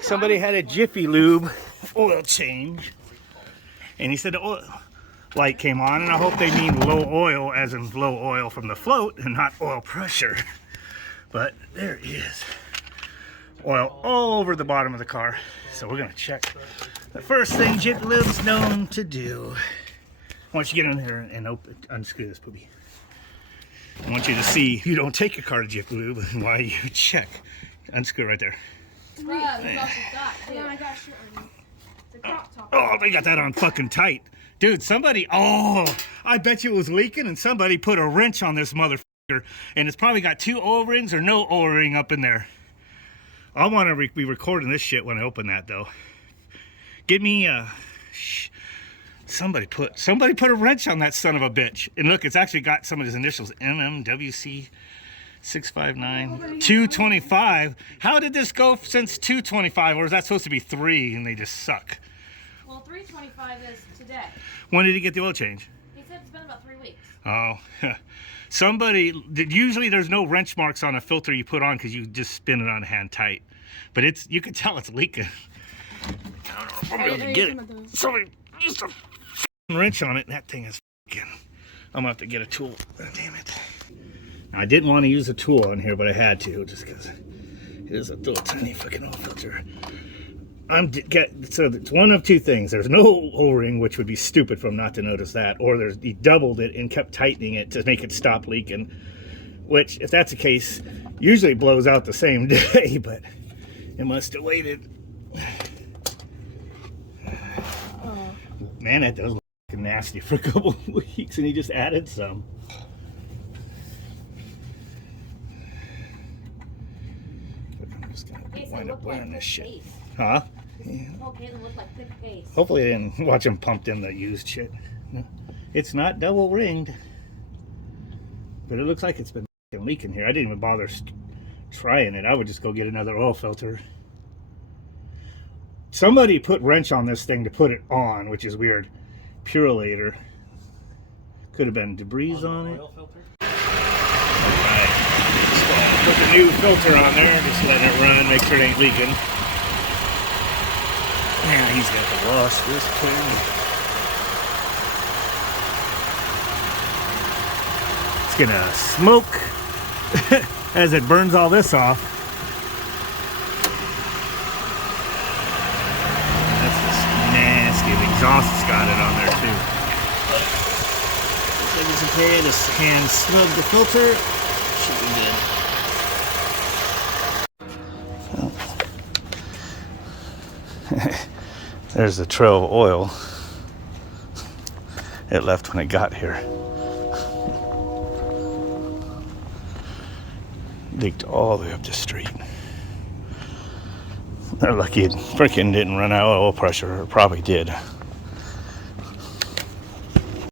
Somebody had a Jiffy Lube oil change, and he said the oil light came on, and I hope they mean low oil as in low oil from the float and not oil pressure. But there it is. Oil all over the bottom of the car. So we're gonna check. The first thing Jiffy Lube's known to do. I want you to get in there and unscrew this poopy. I want you to see you don't take your car to Jiffy Lube and why you check. Unscrew it right there. Oh, they got that on fucking tight. Dude, somebody, I bet you it was leaking and somebody put a wrench on this motherfucker and it's probably got 2 O-rings or no O-ring up in there. I want to be recording this shit when I open that though. Get me somebody put a wrench on that son of a bitch. And look, it's actually got some of his initials, MMWC 659 225. How did this go since 225, or is that supposed to be 3 and they just suck? Well, 325 is today. When did he get the oil change? He said it's been about 3 weeks. Oh, usually there's no wrench marks on a filter you put on because you just spin it on hand tight. But you can tell it's leaking. I don't know if I'm able to get it. Somebody used a wrench on it and that thing is fucking. I'm gonna have to get a tool. Oh, damn it. I didn't want to use a tool in here, but I had to just because it is a little tiny fucking oil filter. So it's one of 2 things. There's no O-ring, which would be stupid for him not to notice that, or he doubled it and kept tightening it to make it stop leaking, which, if that's the case, usually blows out the same day, but it must have waited. Man, that does look nasty for a couple of weeks, and he just added some. I'm just gonna wind up wearing this shit. Huh? Yeah. Hopefully I didn't watch him pumped in the used shit. No. It's not double ringed, but it looks like it's been leaking here. I didn't even bother trying it. I would just go get another oil filter. Somebody put wrench on this thing to put it on, which is weird. Purelator. Could have been debris on it. Alright. Put the new filter on there, just letting it run, make sure it ain't leaking. Man, he's got to wash this thing. It's gonna smoke as it burns all this off. That's just nasty. The exhaust's got it on there too. Looks like it's okay. Just hand snug the filter. Should be good. There's the trail of oil it left when it got here. Leaked all the way up the street. They're lucky it freaking didn't run out of oil pressure, or probably did.